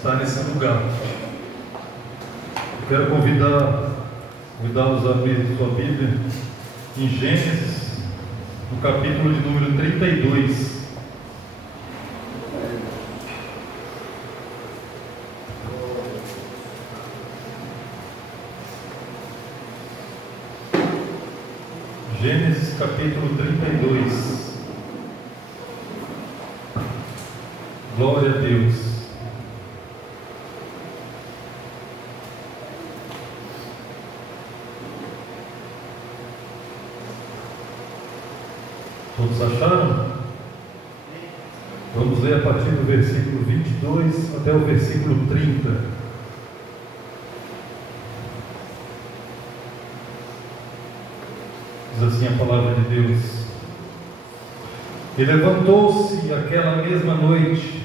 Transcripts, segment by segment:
está nesse lugar. Eu quero convidá-los a abrir sua Bíblia em Gênesis, no capítulo de número 32. Gênesis capítulo 32. Glória a Deus. Todos acharam? Vamos ler a partir do versículo 22 até o versículo 30. Diz assim a palavra de Deus: E levantou-se aquela mesma noite,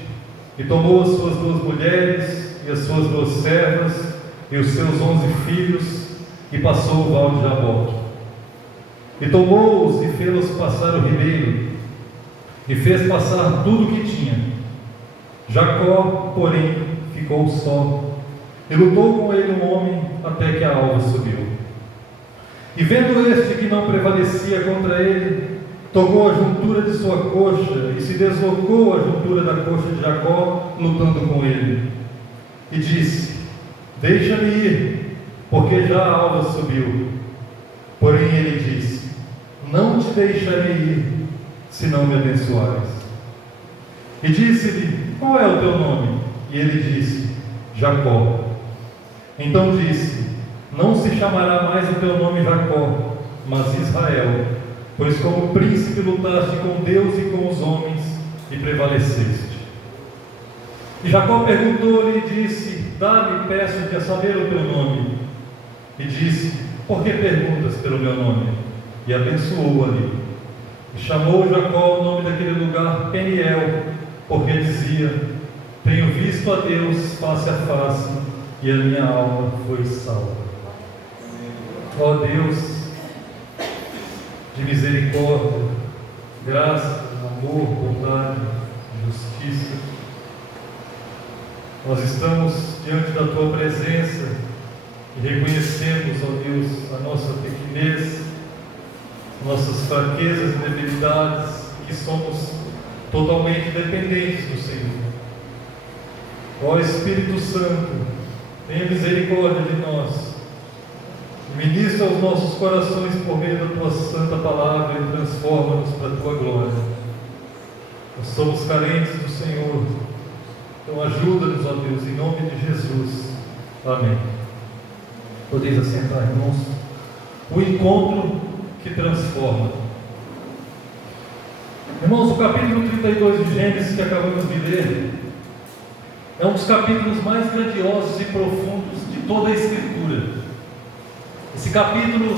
e tomou as suas 2 mulheres, e as suas 2 servas, e os seus 11 filhos, e passou o val de Jaboque. E tomou-os e fê-los passar o ribeiro, e fez passar tudo o que tinha. Jacó, porém, ficou só, e lutou com ele um homem, até que a alva subiu. E vendo este que não prevalecia contra ele, tocou a juntura de sua coxa, e se deslocou a juntura da coxa de Jacó, lutando com ele. E disse: Deixa-me ir, porque já a alva subiu. Porém ele disse: Não te deixarei ir, se não me abençoares. E disse-lhe: Qual é o teu nome? E ele disse: Jacó. Então disse: Não se chamará mais o teu nome Jacó, mas Israel, pois como príncipe lutaste com Deus e com os homens, e prevaleceste. E Jacó perguntou-lhe e disse: Dá-me, peço-te, a saber o teu nome. E disse: Por que perguntas pelo meu nome? E abençoou ali. E chamou Jacó o nome daquele lugar Peniel, porque dizia: Tenho visto a Deus face a face, e a minha alma foi salva. Ó Deus de misericórdia, graça, amor, bondade, justiça, nós estamos diante da Tua presença e reconhecemos, ó Deus, a nossa pequenez, nossas fraquezas e debilidades, que somos totalmente dependentes do Senhor. Ó Espírito Santo, tenha misericórdia de nós. Ministra aos nossos corações por meio da Tua santa palavra e transforma-nos para a Tua glória. Nós somos carentes do Senhor, então ajuda-nos, ó Deus, em nome de Jesus. Amém. Podeis assentar, irmãos. O encontro que transforma. Irmãos, o capítulo 32 de Gênesis que acabamos de ler é um dos capítulos mais grandiosos e profundos de toda a Escritura. Esse capítulo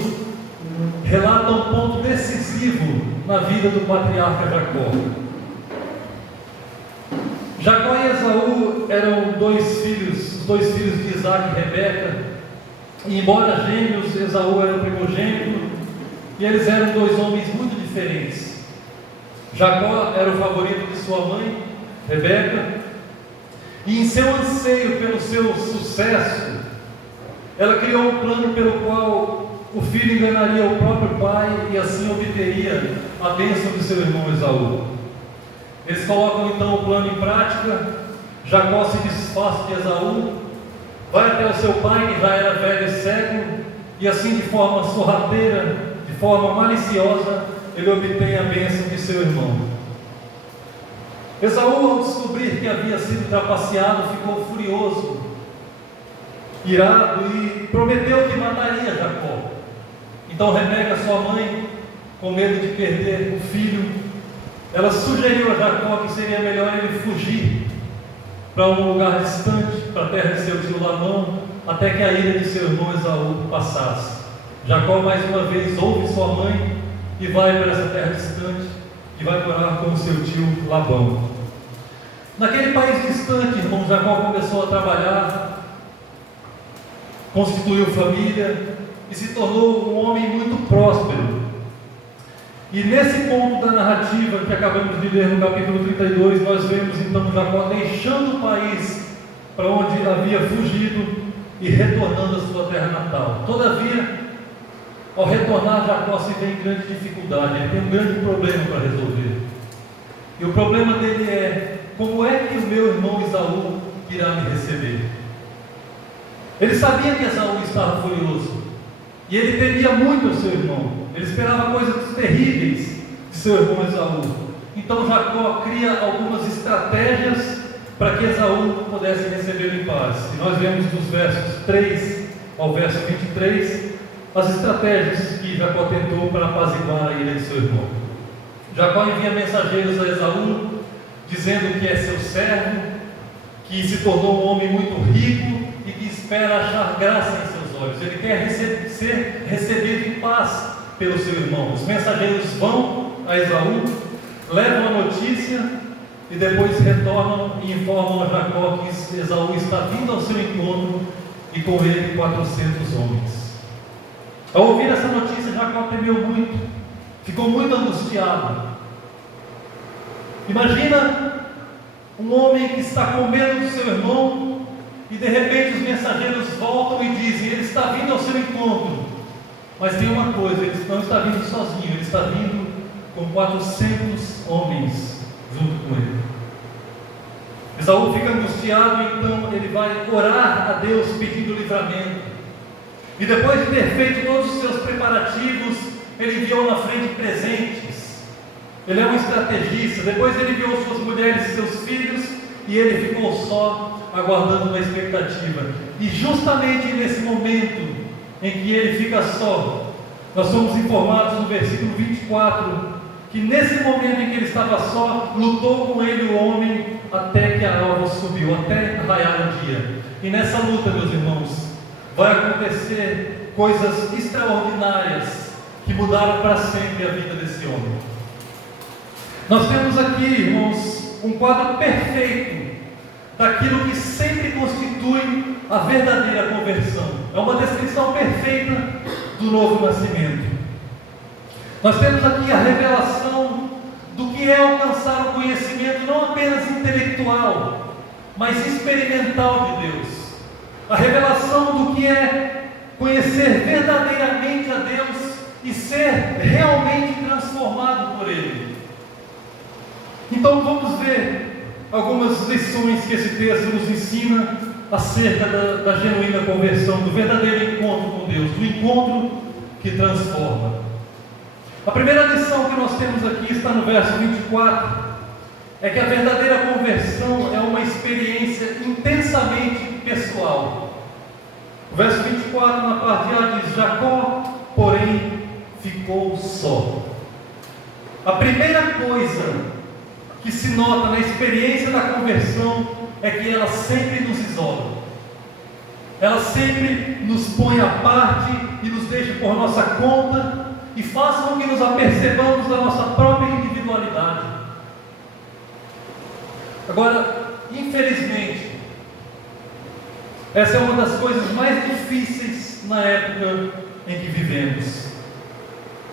relata um ponto decisivo na vida do patriarca Jacó. Jacó e Esaú eram os 2 filhos de Isaac e Rebeca, e embora gêmeos, Esaú era o primogênito, e eles eram 2 homens muito diferentes. Jacó era o favorito de sua mãe, Rebeca, e em seu anseio pelo seu sucesso, ela criou um plano pelo qual o filho enganaria o próprio pai e assim obteria a bênção de seu irmão Esaú. Eles colocam então o plano em prática. Jacó se desfaz de Esaú, vai até o seu pai, que já era velho e cego, e assim, de forma sorrateira, de forma maliciosa, ele obtém a bênção de seu irmão. Esaú, ao descobrir que havia sido trapaceado, ficou furioso, irado, e prometeu que mataria Jacó. Então Rebeca, sua mãe, com medo de perder o filho, ela sugeriu a Jacó que seria melhor ele fugir para um lugar distante, para a terra de seu tio Labão, até que a ira de seu irmão Esaú passasse. Jacó mais uma vez ouve sua mãe e vai para essa terra distante e vai morar com o seu tio Labão. Naquele país distante, irmão, Jacó começou a trabalhar, constituiu família e se tornou um homem muito próspero. E nesse ponto da narrativa que acabamos de ler no capítulo 32, nós vemos então Jacó deixando o país para onde havia fugido e retornando à sua terra natal. Todavia, ao retornar, Jacó se vê em grande dificuldade, ele tem um grande problema para resolver. E o problema dele é: como é que o meu irmão Esaú irá me receber? Ele sabia que Esaú estava furioso, e ele temia muito o seu irmão. Ele esperava coisas terríveis de seu irmão Esaú. Então Jacó cria algumas estratégias para que Esaú pudesse recebê-lo em paz. E nós vemos dos versos 3 ao verso 23 as estratégias que Jacó tentou para apaziguar a ira de seu irmão. Jacó envia mensageiros a Esaú, dizendo que é seu servo, que se tornou um homem muito rico e que espera achar graça em seus olhos. Ele quer ser recebido em paz pelo seu irmão. Os mensageiros vão a Esaú, levam a notícia e depois retornam e informam a Jacó que Esaú está vindo ao seu encontro e com ele 400 homens. Ao ouvir essa notícia, Jacó temeu muito, ficou muito angustiado. Imagina um homem que está com medo do seu irmão e de repente os mensageiros voltam e dizem: ele está vindo ao seu encontro. Mas tem uma coisa, ele não está vindo sozinho, ele está vindo com 400 homens junto com ele. Esaú fica angustiado, então ele vai orar a Deus pedindo livramento. E depois de ter feito todos os seus preparativos, ele enviou na frente presentes. Ele é um estrategista. Depois ele enviou suas mulheres e seus filhos, e ele ficou só, aguardando uma expectativa. E justamente nesse momento em que ele fica só, nós somos informados no versículo 24, que nesse momento em que ele estava só, lutou com ele o homem até que a alva subiu, até raiar o dia. E nessa luta, meus irmãos, vai acontecer coisas extraordinárias que mudaram para sempre a vida desse homem. Nós temos aqui, irmãos, um quadro perfeito daquilo que sempre constitui a verdadeira conversão. É uma descrição perfeita do novo nascimento. Nós temos aqui a revelação do que é alcançar o conhecimento não apenas intelectual, mas experimental de Deus. A revelação do que é conhecer verdadeiramente a Deus e ser realmente transformado por Ele. Então vamos ver algumas lições que esse texto nos ensina acerca da genuína conversão, do verdadeiro encontro com Deus, do encontro que transforma. A primeira lição que nós temos aqui está no verso 24, é que a verdadeira conversão é uma experiência intensamente pessoal. O verso 24, na parte A, diz: Jacó, porém, ficou só. A primeira coisa que se nota na experiência da conversão é que ela sempre nos isola. Ela sempre nos põe à parte e nos deixa por nossa conta e faz com que nos apercebamos da nossa própria individualidade. Agora, infelizmente, essa é uma das coisas mais difíceis na época em que vivemos.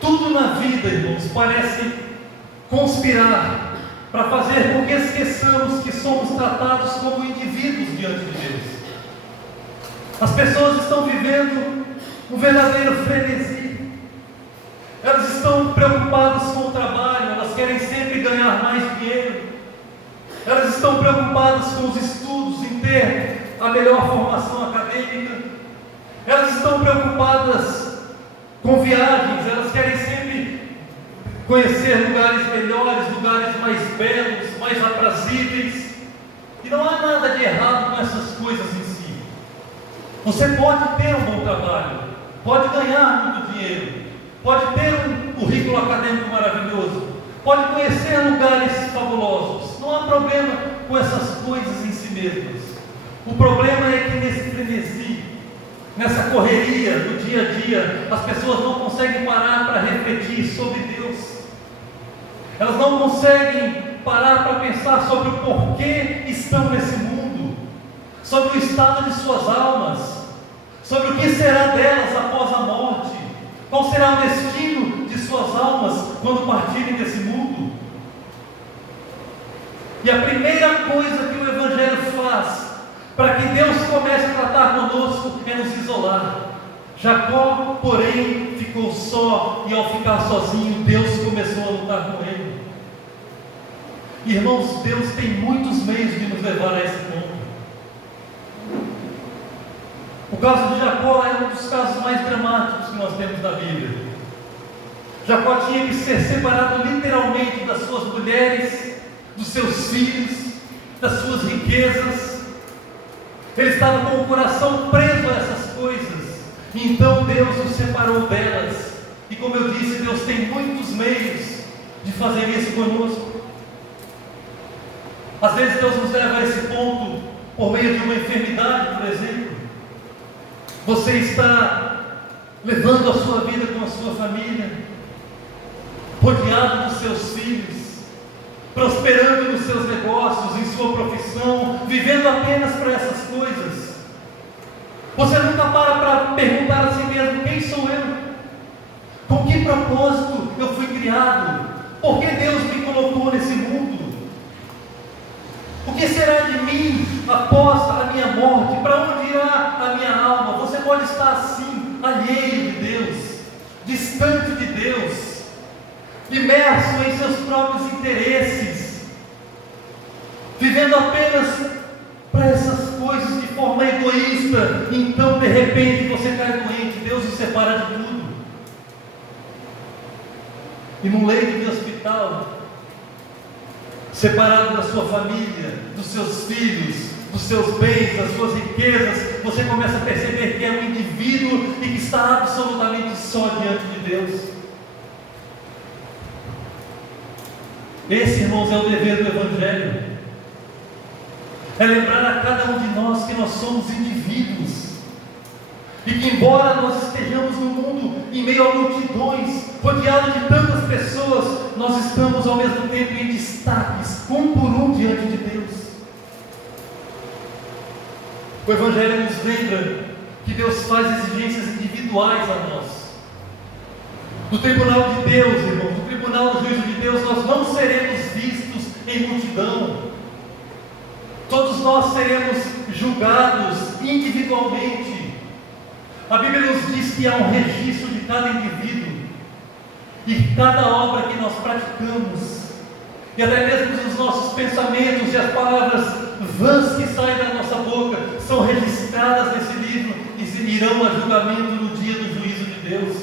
Tudo na vida, irmãos, parece conspirar para fazer com que esqueçamos que somos tratados como indivíduos diante de Deus. As pessoas estão vivendo um verdadeiro frenesi. Elas estão preocupadas com o trabalho, elas querem sempre ganhar mais dinheiro. Elas estão preocupadas com os estudos, em ter a melhor formação acadêmica. Elas estão preocupadas com viagens, elas querem sempre conhecer lugares melhores, lugares mais belos, mais aprazíveis. E não há nada de errado com essas coisas em si. Você pode ter um bom trabalho, pode ganhar muito dinheiro, pode ter um currículo acadêmico maravilhoso, pode conhecer lugares fabulosos. Não há problema com essas coisas em si mesmas. O problema é que nesse frenesi, nessa correria do dia a dia, as pessoas não conseguem parar para refletir sobre Deus. Elas não conseguem parar para pensar sobre o porquê estão nesse mundo, sobre o estado de suas almas, sobre o que será delas após a morte, qual será o destino de suas almas quando partirem desse mundo. E a primeira coisa que o Evangelho faz para que Deus começa a tratar conosco é nos isolar. Jacó, porém, ficou só, e ao ficar sozinho, Deus começou a lutar com ele. Irmãos, Deus tem muitos meios de nos levar a esse ponto. O caso de Jacó é um dos casos mais dramáticos que nós temos na Bíblia. Jacó tinha que ser separado literalmente das suas mulheres, dos seus filhos, das suas riquezas. Ele estava com o coração preso a essas coisas. Então Deus o separou delas. E como eu disse, Deus tem muitos meios de fazer isso conosco. Às vezes Deus nos leva a esse ponto por meio de uma enfermidade, por exemplo. Você está levando a sua vida com a sua família, rodeado dos seus filhos, prosperando nos seus negócios, em sua profissão, vivendo apenas para essas coisas. Você nunca para perguntar a si mesmo: quem sou eu? Com que propósito eu fui criado? Por que Deus me colocou nesse mundo? O que será de mim após a minha morte? Para onde irá a minha alma? Você pode estar assim, alheio de Deus, distante de Deus, imerso em seus próprios interesses, vivendo apenas para essas coisas de forma egoísta. Então de repente você cai doente, Deus o separa de tudo, e num leito de hospital, separado da sua família, dos seus filhos, dos seus bens, das suas riquezas, você começa a perceber que é um indivíduo e que está absolutamente só diante de Deus. Esse, irmãos, é o dever do Evangelho. É lembrar a cada um de nós que nós somos indivíduos, e que embora nós estejamos no mundo em meio a multidões, rodeado de tantas pessoas, nós estamos ao mesmo tempo em destaques, um por um diante de Deus. O Evangelho nos lembra que Deus faz exigências individuais a nós. No tribunal de Deus, irmãos, no tribunal do juízo de Deus, nós não seremos vistos em multidão. Todos nós seremos julgados individualmente. A Bíblia nos diz que há um registro de cada indivíduo, e cada obra que nós praticamos, e até mesmo os nossos pensamentos e as palavras vãs que saem da nossa boca, são registradas nesse livro e irão a julgamento no dia do juízo de Deus.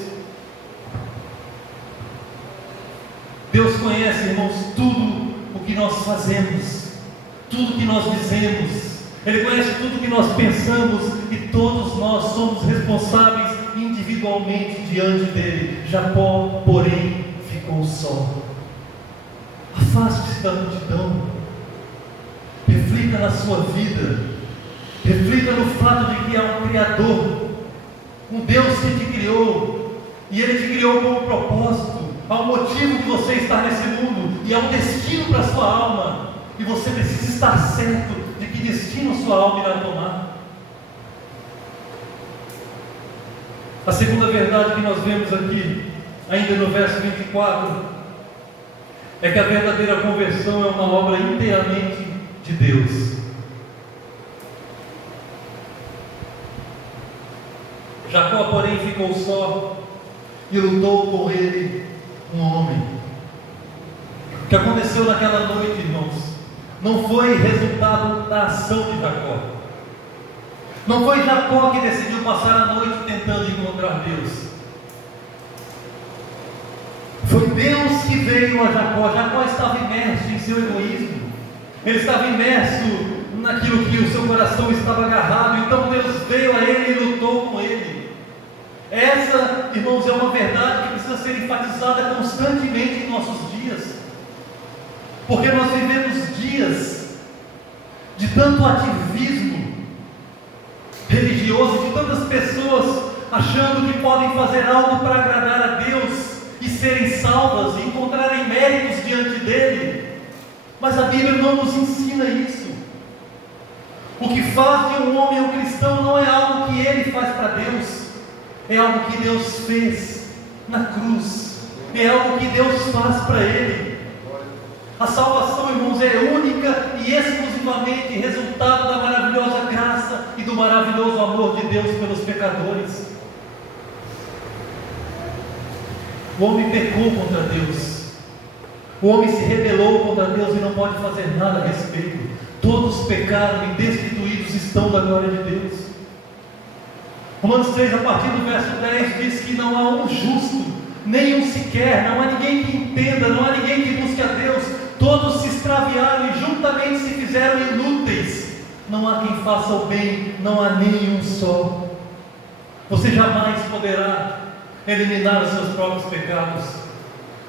Deus conhece, irmãos, tudo o que nós fazemos, tudo o que nós dizemos. Ele conhece tudo o que nós pensamos, e todos nós somos responsáveis individualmente diante dele. Jacó, porém, ficou só. Afaste-se da multidão. Reflita na sua vida. Reflita no fato de que há um Criador, um Deus que te criou, e Ele te criou com um propósito. Há um motivo de você estar nesse mundo, e há um destino para a sua alma, e você precisa estar certo de que destino sua alma irá tomar. A segunda verdade que nós vemos aqui, ainda no verso 24, é que a verdadeira conversão é uma obra inteiramente de Deus. Jacó, porém, ficou só, e lutou com ele um homem. O que aconteceu naquela noite, irmãos, não foi resultado da ação de Jacó. Não foi Jacó que decidiu passar a noite tentando encontrar Deus. Foi Deus que veio a Jacó. Jacó estava imerso em seu egoísmo. Ele estava imerso naquilo que o seu coração estava agarrado. Então Deus veio a ele e lutou com ele. Essa, irmãos, é uma verdade que precisa ser enfatizada constantemente em nossos dias. Porque nós vivemos dias de tanto ativismo religioso, de tantas pessoas achando que podem fazer algo para agradar a Deus e serem salvas e encontrarem méritos diante dele. Mas a Bíblia não nos ensina isso. O que faz de um homem um cristão não é algo que ele faz para Deus, é algo que Deus fez na cruz, é algo que Deus faz para ele. A salvação, irmãos, é única e exclusivamente resultado da maravilhosa graça e do maravilhoso amor de Deus pelos pecadores. O homem pecou contra Deus. O homem se rebelou contra Deus e não pode fazer nada a respeito. Todos pecaram e destituídos estão da glória de Deus. Romanos 3, a partir do verso 10, diz que não há um justo, nenhum sequer, não há ninguém que entenda, não há ninguém que busque a Deus. Todos se extraviaram e juntamente se fizeram inúteis. Não há quem faça o bem, não há nenhum só. Você jamais poderá eliminar os seus próprios pecados.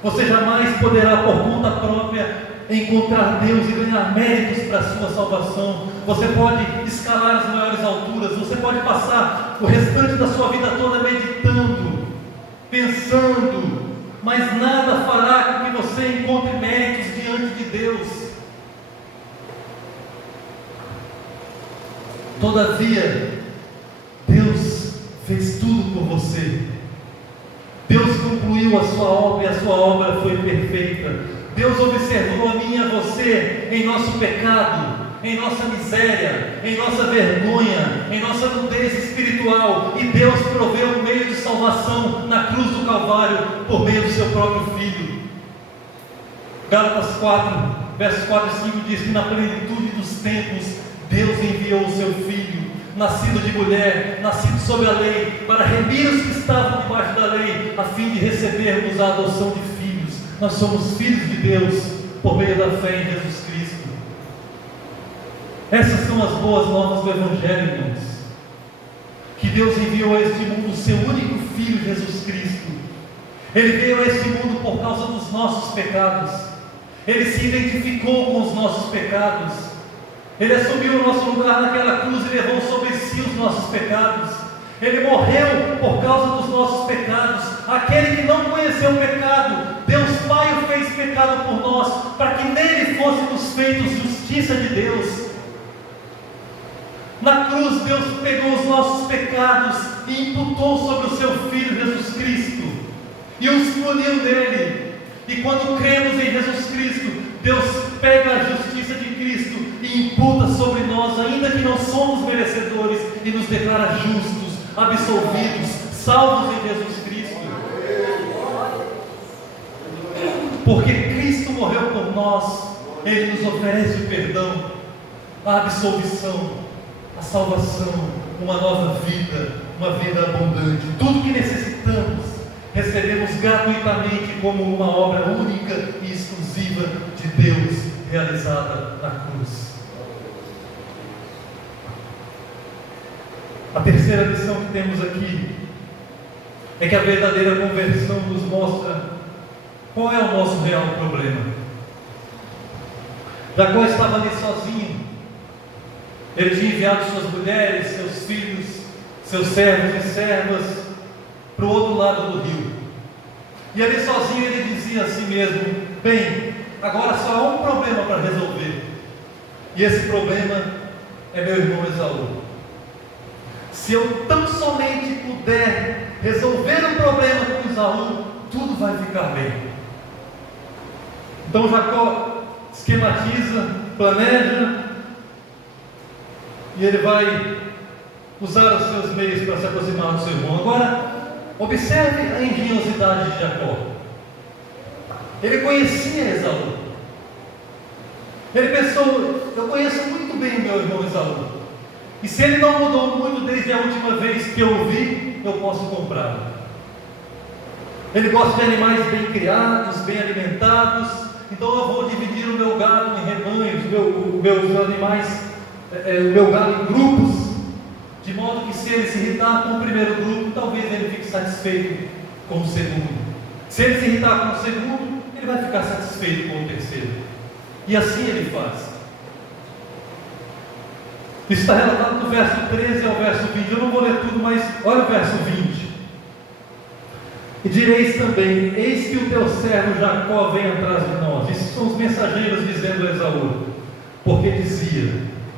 Você jamais poderá, por conta própria, encontrar Deus e ganhar méritos para a sua salvação. Você pode escalar as maiores alturas, você pode passar o restante da sua vida toda meditando, pensando, mas nada fará com que você encontre méritos diante de Deus. Todavia, Deus fez tudo por você. Deus concluiu a sua obra e a sua obra foi perfeita. Deus observou a mim e a você em nosso pecado, em nossa miséria, em nossa vergonha, em nossa nudez espiritual, e Deus proveu um meio de salvação na cruz do Calvário por meio do seu próprio Filho. Gálatas 4, versos 4 e 5 diz que na plenitude dos tempos Deus enviou o seu Filho, nascido de mulher, nascido sob a lei, para remir os que estavam debaixo da lei, a fim de recebermos a adoção de filhos. Nós somos filhos de Deus por meio da fé em Jesus Cristo. Essas são as boas novas do Evangelho, irmãos. Que Deus enviou a este mundo o seu único Filho, Jesus Cristo. Ele veio a este mundo por causa dos nossos pecados. Ele se identificou com os nossos pecados. Ele assumiu o nosso lugar naquela cruz e levou sobre si os nossos pecados. Ele morreu por causa dos nossos pecados. Aquele que não conheceu o pecado, Deus Pai o fez pecado por nós, para que nele fôssemos feitos justiça de Deus. Na cruz, Deus pegou os nossos pecados e imputou sobre o seu Filho Jesus Cristo, e os puniu nele. E quando cremos em Jesus Cristo, Deus pega a justiça de Cristo e imputa sobre nós, ainda que não somos merecedores, e nos declara justos, absolvidos, salvos em Jesus Cristo. Porque Cristo morreu por nós, Ele nos oferece o perdão, a absolvição, a salvação, uma nova vida, uma vida abundante. Tudo que necessitamos, recebemos gratuitamente como uma obra única e exclusiva de Deus, realizada na cruz. A terceira lição que temos aqui é que a verdadeira conversão nos mostra qual é o nosso real problema. Jacó estava ali sozinho. Ele tinha enviado suas mulheres, seus filhos, seus servos e servas para o outro lado do rio. E ali sozinho ele dizia a si mesmo: bem, agora só há um problema para resolver. E esse problema é meu irmão Esaú. Se eu tão somente puder resolver o problema com Esaú, tudo vai ficar bem. Então Jacó esquematiza, planeja, e ele vai usar os seus meios para se aproximar do seu irmão. Agora, observe a engenhosidade de Jacó. Ele conhecia Esaú. Ele pensou: eu conheço muito bem o meu irmão Esaú, e se ele não mudou muito desde a última vez que eu o vi, eu posso comprá-lo. Ele gosta de animais bem criados, bem alimentados, então eu vou dividir o meu gado em rebanhos, meus animais, o meu gado em grupos, de modo que se ele se irritar com o primeiro grupo, talvez ele fique satisfeito com o segundo. Se ele se irritar com o segundo, ele vai ficar satisfeito com o terceiro. E assim ele faz. Isso está relatado do verso 13 ao verso 20. Eu não vou ler tudo, mas olha o verso 20. E direis também: eis que o teu servo Jacó vem atrás de nós. Esses são os mensageiros dizendo a Esaú. Porque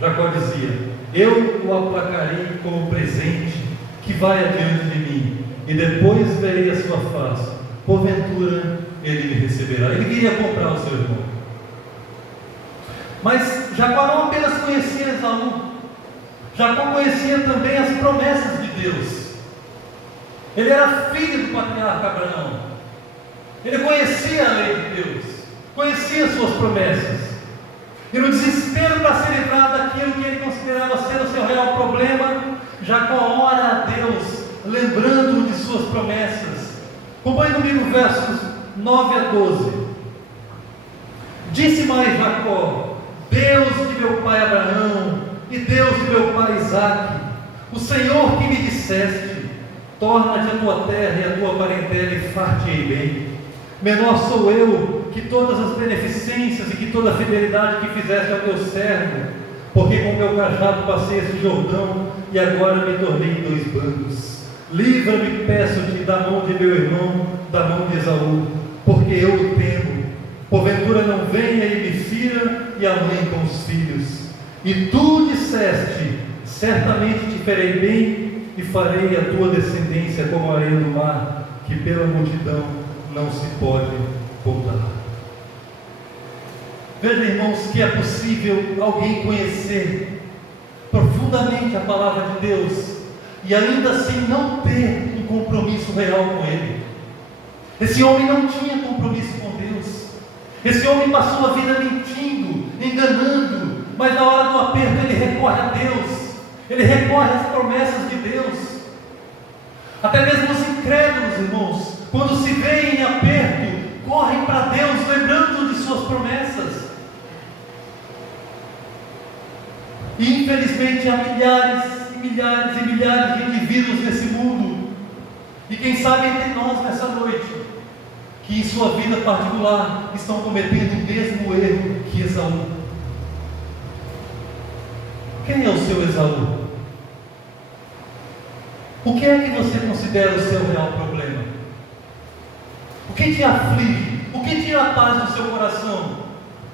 Jacó dizia: eu o aplacarei com o presente que vai adiante de mim, e depois verei a sua face. Porventura ele me receberá. Ele queria comprar o seu irmão. Mas Jacó não apenas conhecia Esaú, Jacó conhecia também as promessas de Deus. Ele era filho do patriarca Abraão. Ele conhecia a lei de Deus, conhecia suas promessas. E no desespero para ser livrado daquilo que ele considerava ser o seu real problema, Jacó ora a Deus, lembrando-o de suas promessas. Acompanhe comigo versos 9 a 12. Disse mais Jacó: Deus de meu pai Abraão e Deus de meu pai Isaque, o Senhor que me disseste: torna-te a tua terra e a tua parentela e far-te-ei bem. Menor sou eu que todas as beneficências e que toda a fidelidade que fizeste ao teu servo, porque com meu cajado passei este Jordão e agora me tornei em 2 bandos. Livra-me, peço-te, da mão de meu irmão, da mão de Esaú, porque eu o temo. Porventura não venha e me fira e a mãe com os filhos. E tu disseste: certamente te farei bem e farei a tua descendência como a areia do mar, que pela multidão não se pode contar. Veja, irmãos, que é possível alguém conhecer profundamente a palavra de Deus e ainda assim não ter um compromisso real com Ele. Esse homem não tinha compromisso com Deus. Esse homem passou a vida mentindo, enganando, mas na hora do aperto ele recorre a Deus, ele recorre às promessas de Deus. Até mesmo os incrédulos, irmãos, quando se veem em aperto, correm para Deus, lembrando de suas promessas. E infelizmente há milhares e milhares e milhares de indivíduos nesse mundo, e quem sabe entre nós nessa noite, que em sua vida particular estão cometendo o mesmo erro que Esaú. Quem é o seu Esaú? O que é que você considera o seu real problema? O que te aflige? O que tira a paz do seu coração?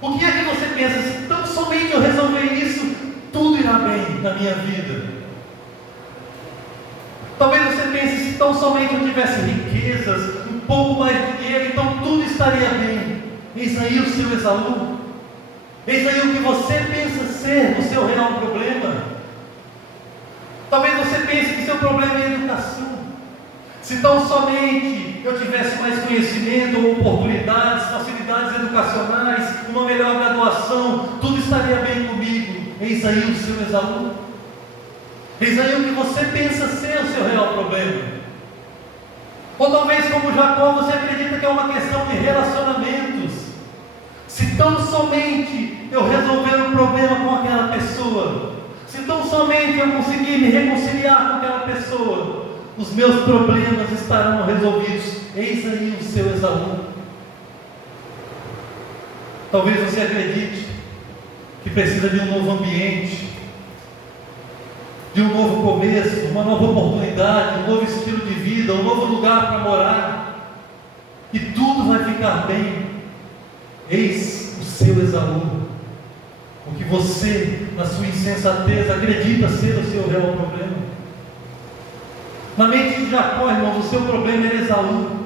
O que é que você pensa: se tão somente eu resolver isso, tudo irá bem na minha vida? Talvez você pense: se tão somente eu tivesse riquezas, um pouco mais de dinheiro, então tudo estaria bem. Eis aí o seu Esaú. Eis aí o que você pensa ser o seu real problema. Talvez você pense que seu problema é a educação. Se tão somente eu tivesse mais conhecimento, oportunidades, facilidades educacionais, uma melhor graduação, tudo estaria bem comigo. Eis aí o seu Esaú. Eis aí o que você pensa ser o seu real problema. Ou talvez, como Jacó, você acredita que é uma questão de relacionamentos. Se tão somente eu resolver um problema com aquela pessoa, se tão somente eu conseguir me reconciliar com aquela pessoa, os meus problemas estarão resolvidos. Eis aí o seu Esaú. Talvez você acredite que precisa de um novo ambiente, de um novo começo, uma nova oportunidade, um novo estilo de vida, um novo lugar para morar, e tudo vai ficar bem. Eis o seu Esaú, o que você, na sua insensatez, acredita ser o seu real problema. Na mente de Jacó, irmãos, o seu problema era Esaú.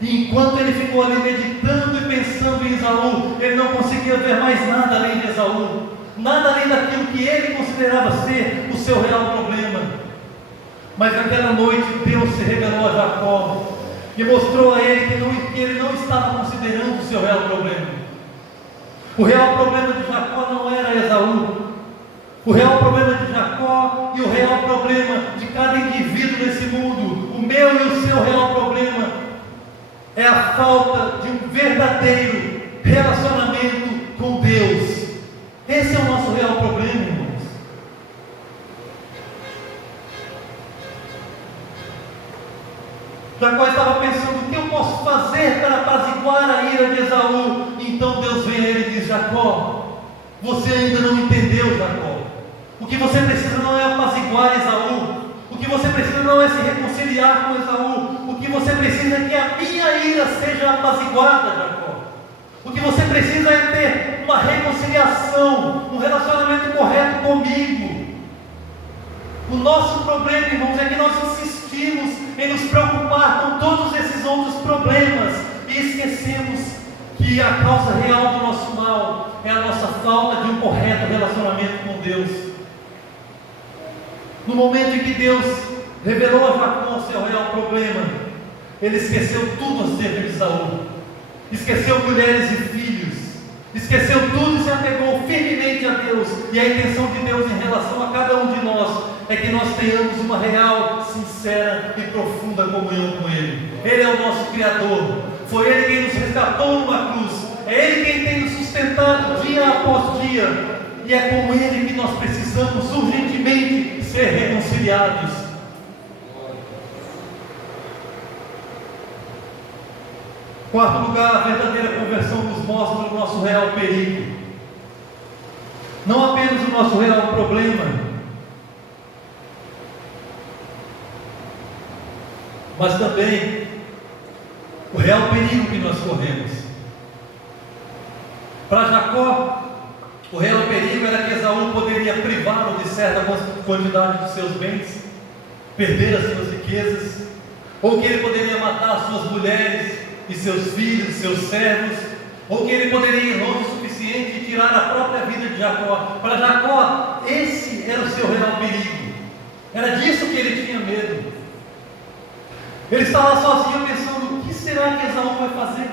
E enquanto ele ficou ali meditando e pensando em Esaú, ele não conseguia ver mais nada além de Esaú, nada além daquilo que ele considerava ser o seu real problema. Mas naquela noite Deus se revelou a Jacó e mostrou a ele que ele não estava considerando o seu real problema. O real problema de Jacó não era Esaú. O real problema de Jacó e o real problema de cada indivíduo nesse mundo, o meu e o seu real problema, é a falta de um verdadeiro relacionamento com Deus. Esse é o nosso real problema, irmãos. Jacó estava pensando: o que eu posso fazer para apaziguar a ira de Esaú? Então Deus vem a ele e diz: Jacó, você ainda não entendeu, Jacó. O que você precisa não é apaziguar Esaú. O que você precisa não é se reconciliar com Esaú. O que você precisa é que a minha ira seja apaziguada, Jacó. O que você precisa é ter uma reconciliação, um relacionamento correto comigo. O nosso problema, irmãos, é que nós insistimos em nos preocupar com todos esses outros problemas e esquecemos que a causa real do nosso mal é a nossa falta de um correto relacionamento com Deus. No momento em que Deus revelou a Jacó o seu real problema, ele esqueceu tudo acerca de Saul, esqueceu mulheres e filhos, esqueceu tudo e se apegou firmemente a Deus. E a intenção de Deus em relação a cada um de nós é que nós tenhamos uma real, sincera e profunda comunhão com Ele. Ele é o nosso Criador, foi Ele quem nos resgatou numa cruz, é Ele quem tem nos sustentado dia após dia, e é com Ele que nós precisamos urgentemente ser reconciliados. Quarto lugar, a verdadeira conversão nos mostra o nosso real perigo, não apenas o nosso real problema, mas também o real perigo que nós corremos. Para Jacó, o real perigo era que Esaú poderia privá-lo de certa quantidade de seus bens, perder as suas riquezas, ou que ele poderia matar suas mulheres e seus filhos, seus servos, ou que ele poderia ir longe o suficiente e tirar a própria vida de Jacó. Para Jacó, esse era o seu real perigo, era disso que ele tinha medo. Ele estava sozinho pensando: o que será que Esaú vai fazer?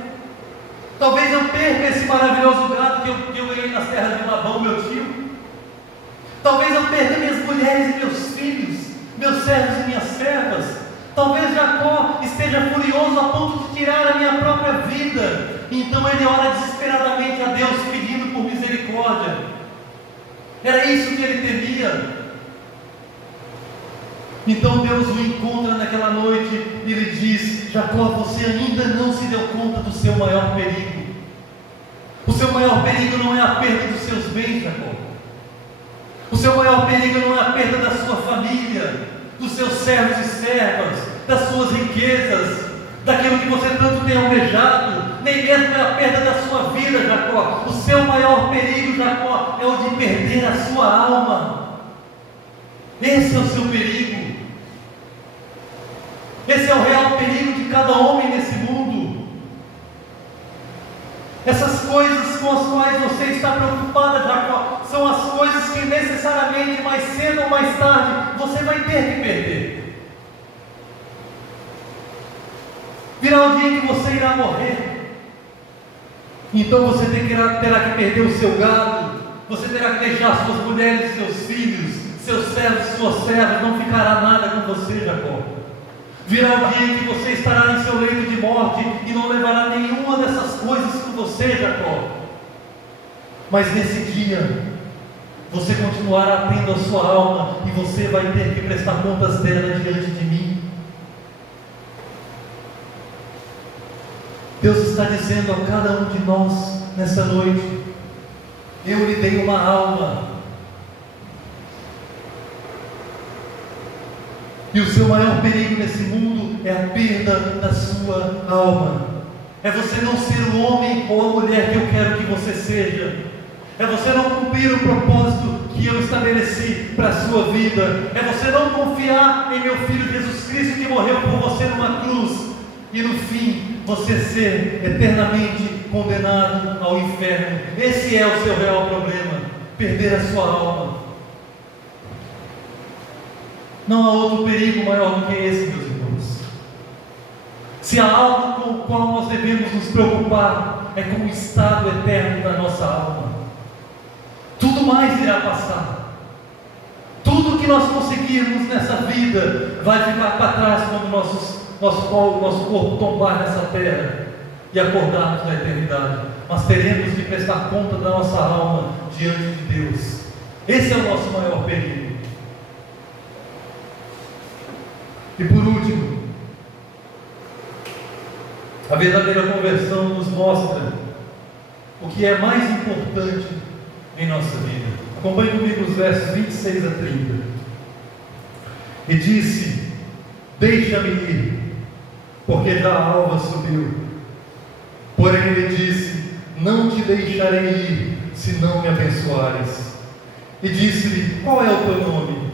Talvez eu perca esse maravilhoso gado que eu ganhei nas terras de Labão, meu tio. Talvez eu perca minhas mulheres e meus filhos, meus servos e minhas servas. Talvez Jacó esteja furioso a ponto de tirar a minha própria vida. Então ele ora desesperadamente a Deus, pedindo por misericórdia. Era isso que ele temia. Então Deus o encontra naquela noite e lhe diz: Jacó, você ainda não se deu conta do seu maior perigo. O seu maior perigo não é a perda dos seus bens, Jacó. O seu maior perigo não é a perda da sua família, dos seus servos e servas, das suas riquezas, daquilo que você tanto tem almejado, nem mesmo é a perda da sua vida, Jacó. O seu maior perigo, Jacó, é o de perder a sua alma. Esse é o seu perigo. Esse é o real perigo de cada homem nesse mundo. Essas coisas com as quais você está preocupada, Jacó, são as coisas que necessariamente, mais cedo ou mais tarde, você vai ter que perder. Virá o dia que você irá morrer. Então você terá que perder o seu gado, você terá que deixar suas mulheres, seus filhos, seus servos, suas servas, não ficará nada com você, Jacó. Virá o dia em que você estará em seu leito de morte e não levará nenhuma dessas coisas com você, Jacó. Mas nesse dia, você continuará tendo a sua alma e você vai ter que prestar contas dela diante de mim. Deus está dizendo a cada um de nós nessa noite: eu lhe dei uma alma. E o seu maior perigo nesse mundo é a perda da sua alma. É você não ser o homem ou a mulher que eu quero que você seja. É você não cumprir o propósito que eu estabeleci para a sua vida. É você não confiar em meu Filho Jesus Cristo, que morreu por você numa cruz, e no fim você ser eternamente condenado ao inferno. Esse é o seu real problema: perder a sua alma. Não há outro perigo maior do que esse, meus irmãos. Se há algo com o qual nós devemos nos preocupar, é com o estado eterno da nossa alma. Tudo mais irá passar. Tudo que nós conseguirmos nessa vida vai ficar para trás quando nosso corpo tombar nessa terra e acordarmos na eternidade. Mas teremos de prestar conta da nossa alma diante de Deus. Esse é o nosso maior perigo. E por último, a verdadeira conversão nos mostra o que é mais importante em nossa vida. Acompanhe comigo os versos 26 a 30. E disse: deixa-me ir, porque já a alva subiu. Porém ele disse: não te deixarei ir, se não me abençoares. E disse-lhe: qual é o teu nome?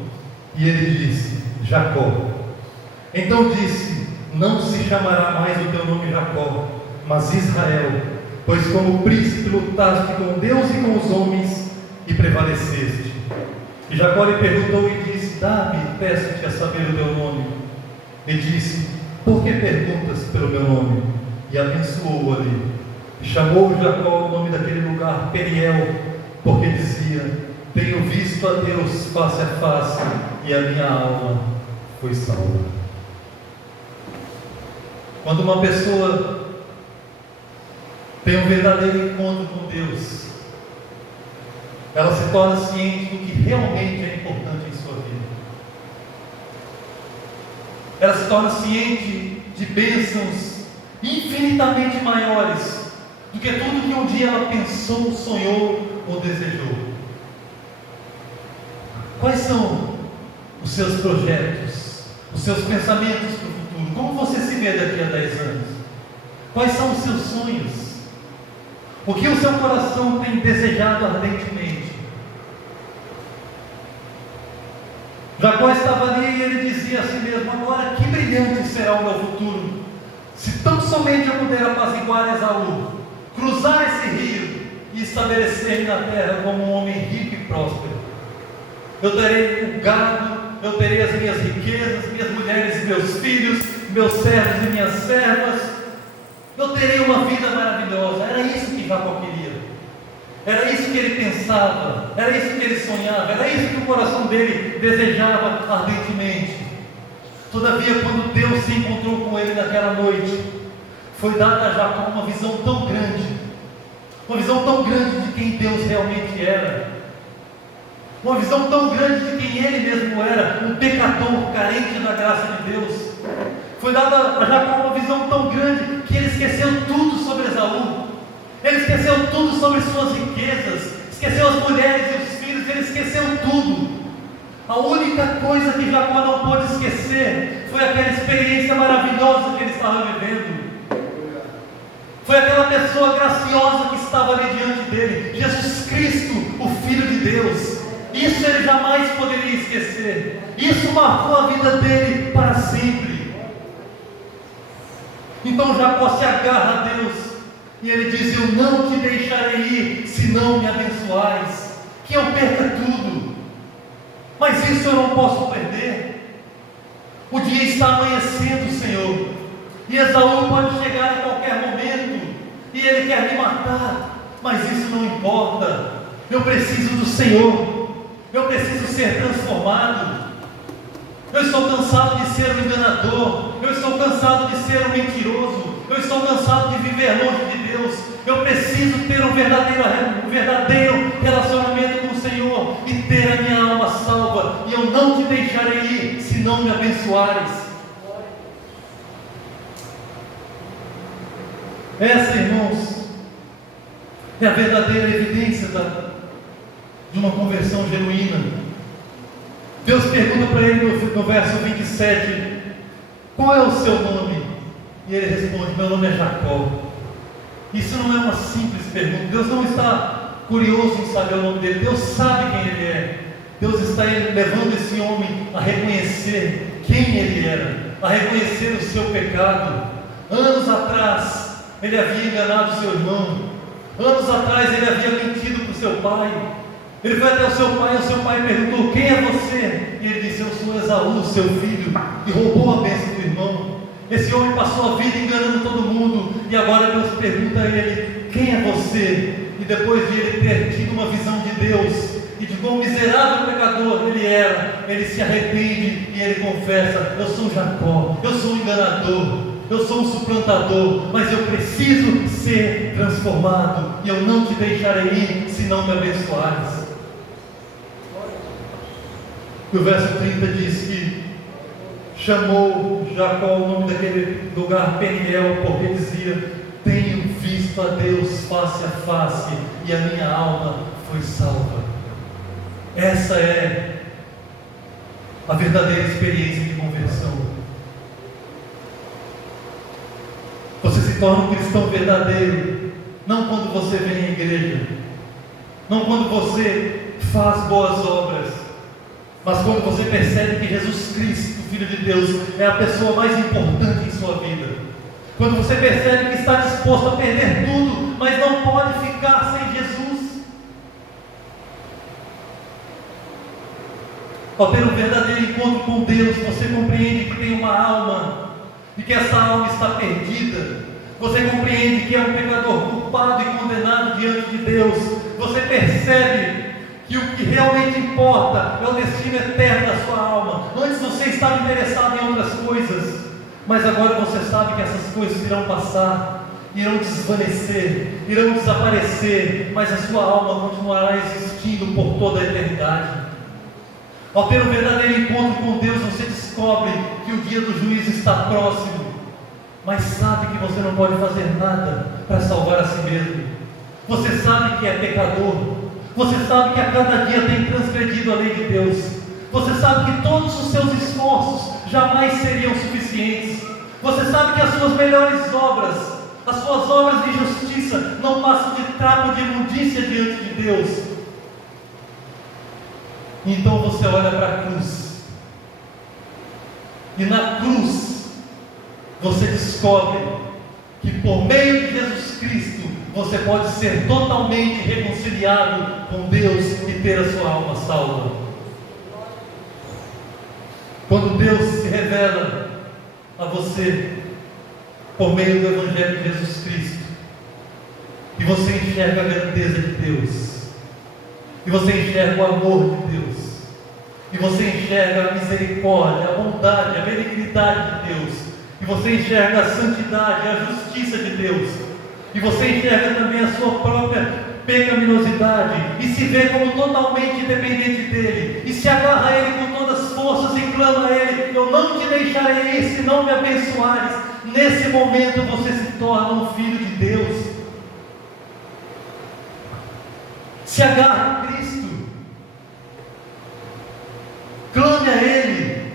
E ele disse: Jacó. Então disse: não se chamará mais o teu nome Jacó, mas Israel, pois como príncipe lutaste com Deus e com os homens e prevaleceste. E Jacó lhe perguntou e disse: dá-me peço-te a saber o teu nome. E disse: por que perguntas pelo meu nome? E abençoou-o ali. E chamou Jacó o nome daquele lugar Peniel, porque dizia: tenho visto a Deus face a face, e a minha alma foi salva. Quando uma pessoa tem um verdadeiro encontro com Deus, ela se torna ciente do que realmente é importante em sua vida. Ela se torna ciente de bênçãos infinitamente maiores do que tudo que um dia ela pensou, sonhou ou desejou. Quais são os seus projetos, os seus pensamentos para o futuro? Como você se vê daqui a 10 anos? Quais são os seus sonhos? O que o seu coração tem desejado ardentemente? Jacó estava ali e ele dizia a si mesmo: agora que brilhante será o meu futuro, se tão somente eu puder apaziguar Esaú, cruzar esse rio e estabelecer-me na terra como um homem rico e próspero. Eu terei o gado, eu terei as minhas riquezas, minhas mulheres e meus filhos, meus servos e minhas servas. Eu terei uma vida maravilhosa. Era isso que Jacó queria. Era isso que ele pensava. Era isso que ele sonhava. Era isso que o coração dele desejava ardentemente. Todavia, quando Deus se encontrou com ele naquela noite, foi dada a Jacó uma visão tão grande. Uma visão tão grande de quem Deus realmente era. Uma visão tão grande de quem ele mesmo era, um pecador carente da graça de Deus. Foi dada a Jacó uma visão tão grande que ele esqueceu tudo sobre Esaú. Ele esqueceu tudo sobre suas riquezas, esqueceu as mulheres e os filhos, ele esqueceu tudo. A única coisa que Jacó não pôde esquecer foi aquela experiência maravilhosa que ele estava vivendo. Foi aquela pessoa graciosa que estava ali diante dele, Jesus Cristo, o Filho de Deus. Isso ele jamais poderia esquecer. Isso marcou a vida dele para sempre. Então Jacó se agarra a Deus e ele diz: eu não te deixarei ir se não me abençoares, que eu perca tudo, mas isso eu não posso perder. O dia está amanhecendo, Senhor, e Esaú pode chegar a qualquer momento e ele quer me matar, mas isso não importa. Eu preciso do Senhor. Eu preciso ser transformado. Eu estou cansado de ser um enganador. Eu estou cansado de ser um mentiroso. Eu estou cansado de viver longe de Deus. Eu preciso ter um verdadeiro relacionamento com o Senhor e ter a minha alma salva. E eu não te deixarei ir se não me abençoares. Essa, irmãos, é a verdadeira evidência de uma conversão genuína. Deus pergunta para ele no verso 27: qual é o seu nome? E ele responde: meu nome é Jacó. Isso não é uma simples pergunta. Deus não está curioso em saber o nome dele. Deus sabe quem ele é. Deus está levando esse homem a reconhecer quem ele era, a reconhecer o seu pecado. Anos atrás ele havia enganado seu irmão. Anos atrás ele havia mentido para o seu pai. Ele foi até o seu pai perguntou: quem é você? E ele disse: eu sou Esaú, seu filho, e roubou a bênção do irmão. Esse homem passou a vida enganando todo mundo, e agora Deus pergunta a ele: quem é você? E depois de ele ter tido uma visão de Deus, e de quão miserável pecador ele era, ele se arrepende e ele confessa: eu sou Jacó, eu sou um enganador, eu sou um suplantador, mas eu preciso ser transformado, e eu não te deixarei ir se não me abençoares. O verso 30 diz que chamou Jacó o nome daquele lugar Peniel, porque dizia: tenho visto a Deus face a face, e a minha alma foi salva. Essa é a verdadeira experiência de conversão. Você se torna um cristão verdadeiro, não quando você vem à igreja, não quando você faz boas obras, mas quando você percebe que Jesus Cristo, Filho de Deus, é a pessoa mais importante em sua vida. Quando você percebe que está disposto a perder tudo, mas não pode ficar sem Jesus. Ao ter um verdadeiro encontro com Deus, você compreende que tem uma alma e que essa alma está perdida. Você compreende que é um pecador culpado e condenado diante de Deus. Você percebe que o que realmente importa é o destino eterno da sua alma. Antes você estava interessado em outras coisas, mas agora você sabe que essas coisas irão passar, irão desvanecer, irão desaparecer, mas a sua alma continuará existindo por toda a eternidade. Ao ter um verdadeiro encontro com Deus, você descobre que o dia do juízo está próximo, mas sabe que você não pode fazer nada para salvar a si mesmo. Você sabe que é pecador, você sabe que a cada dia tem transgredido a lei de Deus, você sabe que todos os seus esforços jamais seriam suficientes, você sabe que as suas melhores obras, as suas obras de justiça não passam de trapo de imundícia diante de Deus. Então você olha para a cruz, e na cruz você descobre que por meio de Jesus Cristo você pode ser totalmente reconciliado com Deus e ter a sua alma salva. Quando Deus se revela a você por meio do Evangelho de Jesus Cristo, e você enxerga a grandeza de Deus, e você enxerga o amor de Deus, e você enxerga a misericórdia, a bondade, a benignidade de Deus, e você enxerga a santidade, a justiça de Deus, e você enxerga também a sua própria pecaminosidade, e se vê como totalmente dependente dEle, e se agarra a Ele com todas as forças e clama a Ele: eu não te deixarei se não me abençoares. Nesse momento você se torna um filho de Deus. Se agarra a Cristo, clame a Ele,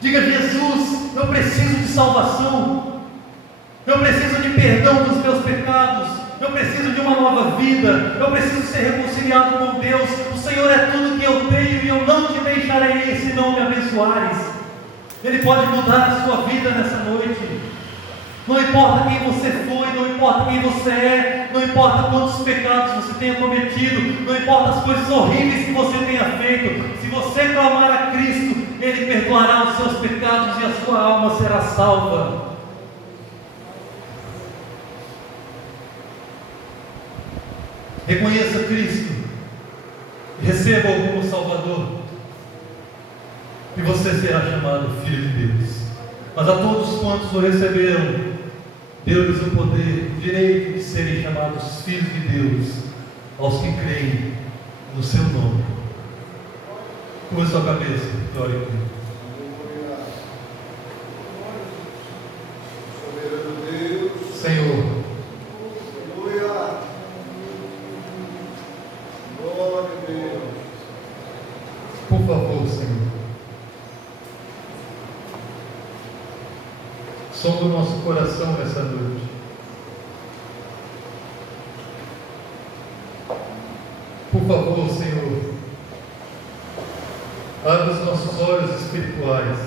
diga: Jesus, eu preciso de salvação, eu preciso de perdão dos meus pecados, eu preciso de uma nova vida, eu preciso ser reconciliado com Deus. O Senhor é tudo que eu tenho e eu não te deixarei se não me abençoares. Ele pode mudar a sua vida nessa noite. Não importa quem você foi, não importa quem você é, não importa quantos pecados você tenha cometido, não importa as coisas horríveis que você tenha feito. Se você clamar a Cristo, Ele perdoará os seus pecados e a sua alma será salva. Reconheça Cristo, receba-o como Salvador, e você será chamado filho de Deus. Mas a todos quantos o receberam, deu-lhes o poder, o direito de serem chamados filhos de Deus, aos que creem no seu nome. Curva sua cabeça, ore comigo. Senhor, por favor, Senhor, sonda o nosso coração nessa noite. Por favor, Senhor, abra os nossos olhos espirituais.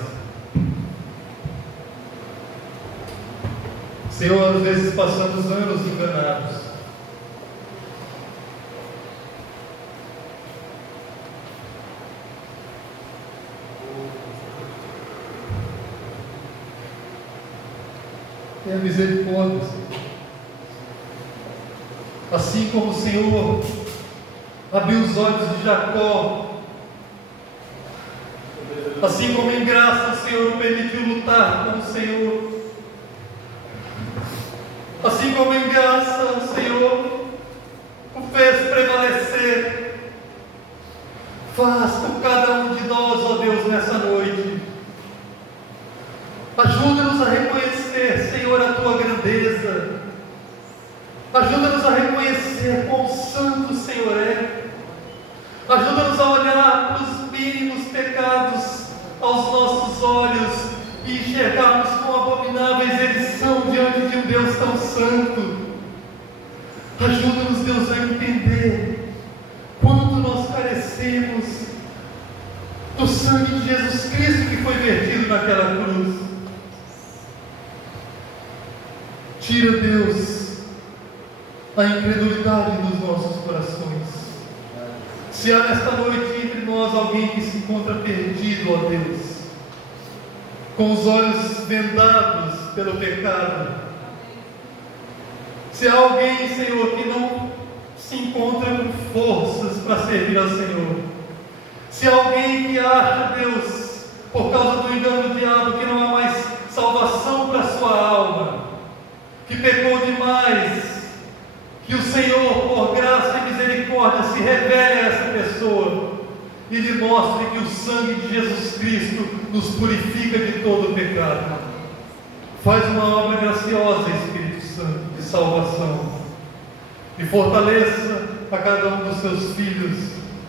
Senhor, às vezes passamos anos enganados. Tenha misericórdia, Senhor. Assim como o Senhor abriu os olhos de Jacó, assim como em graça o Senhor o permitiu lutar com o Senhor, assim como em graça o Senhor o fez prevalecer, faz com cada um de nós, ó Deus, nessa noite. Ajuda-nos a reconhecer, Senhor, a Tua grandeza. Ajuda-nos a reconhecer quão santo o Senhor é. Ajuda-nos a olhar para os mínimos pecados aos nossos olhos e enxergarmos quão abomináveis eles são diante de um Deus tão santo. Ajuda-nos, Deus, a entender quanto nós carecemos do sangue de Jesus Cristo que foi vertido naquela cruz. Tira, Deus, a incredulidade dos nossos corações. Se há nesta noite entre nós alguém que se encontra perdido, ó Deus, com os olhos vendados pelo pecado, se há alguém, Senhor, que não se encontra com forças para servir ao Senhor, se há alguém que acha, Deus, por causa do engano do diabo, que não há mais salvação para a sua alma, que pecou demais, que o Senhor, por graça e misericórdia, se revele a essa pessoa e lhe mostre que o sangue de Jesus Cristo nos purifica de todo o pecado. Faz uma obra graciosa, Espírito Santo, de salvação, e fortaleça a cada um dos seus filhos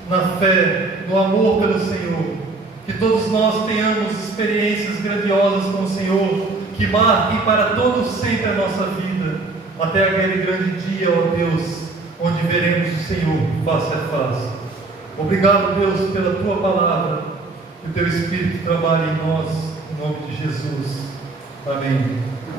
na fé, no amor pelo Senhor. Que todos nós tenhamos experiências grandiosas com o Senhor, que marquem para todos sempre a nossa vida, até aquele grande dia, ó Deus, onde veremos o Senhor face a face. Obrigado, Deus, pela Tua palavra, que o Teu Espírito trabalhe em nós, em nome de Jesus. Amém.